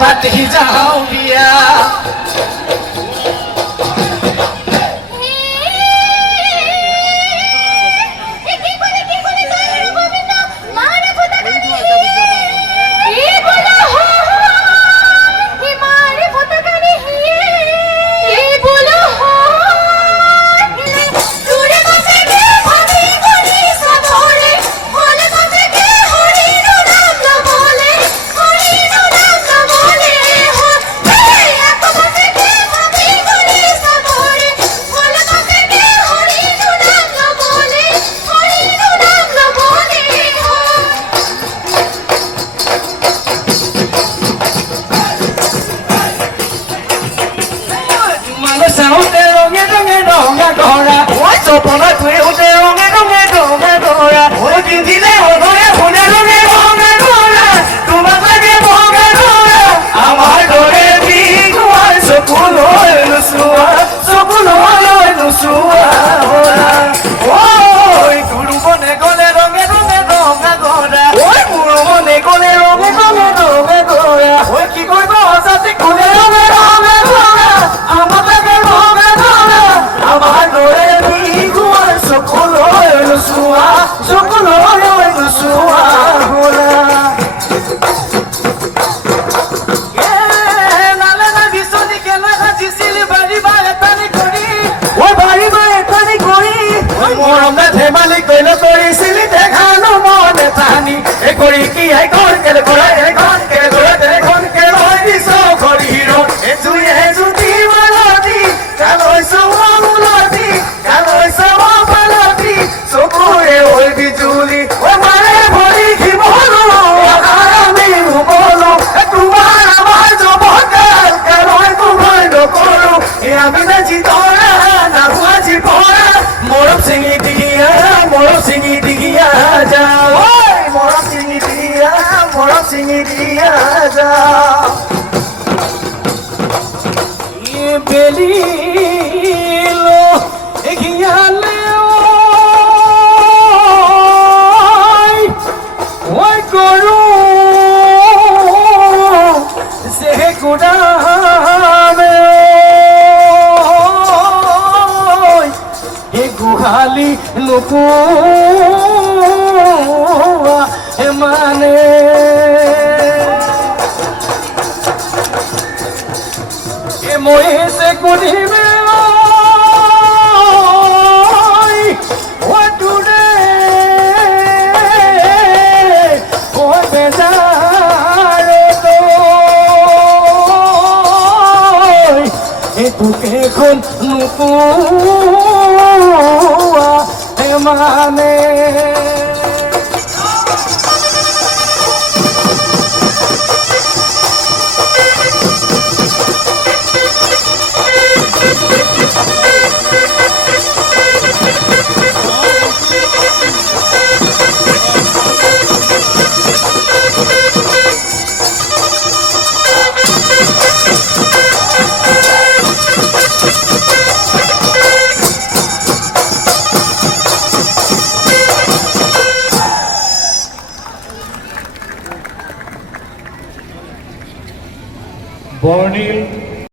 পাতি যাও বিয়া Pona tu ude ronge ronge ronge dora o dindile o dore phone ronge ronge dora তোমার লাগে ভঙ্গে dora আমার dore bi তোমার সকুল হইলো সুয়া সকুল হইলো সুয়া ওই গুরু বনে গলে ronge ronge ronge dora ওই গুরু বনে গলে ronge ronge ronge dora ওই কি কইব সাথে কোলে ronge ronge dora আমার লাগে ভঙ্গে dora আমার dore Sokolo yo suwa, sokolo yo suwa hola. Yeah, nala na bisoni ke na jisili bari bare tani kori. Oi bari bare tani kori. Oi moram na themali koilo kori sili dekhano mone tani. E kori ki ai kor ke kora e kon ke kora te kon ke roi diso kori hero. E juti malati, kalo so amulati, kalo so Sokore oi bijuli o mare boli ki bolo agami bolo tumhar amar jo bhakal karoi tumhar do koro e ami na jitora na huaji pora moram singi digiya ja oi moram singi digiya ja ye beli lo egiale গুহালি লুকুয়া মানে এ মোয়ে সে কুদিবে তুকে কোন নুপুয়া মানে Bornil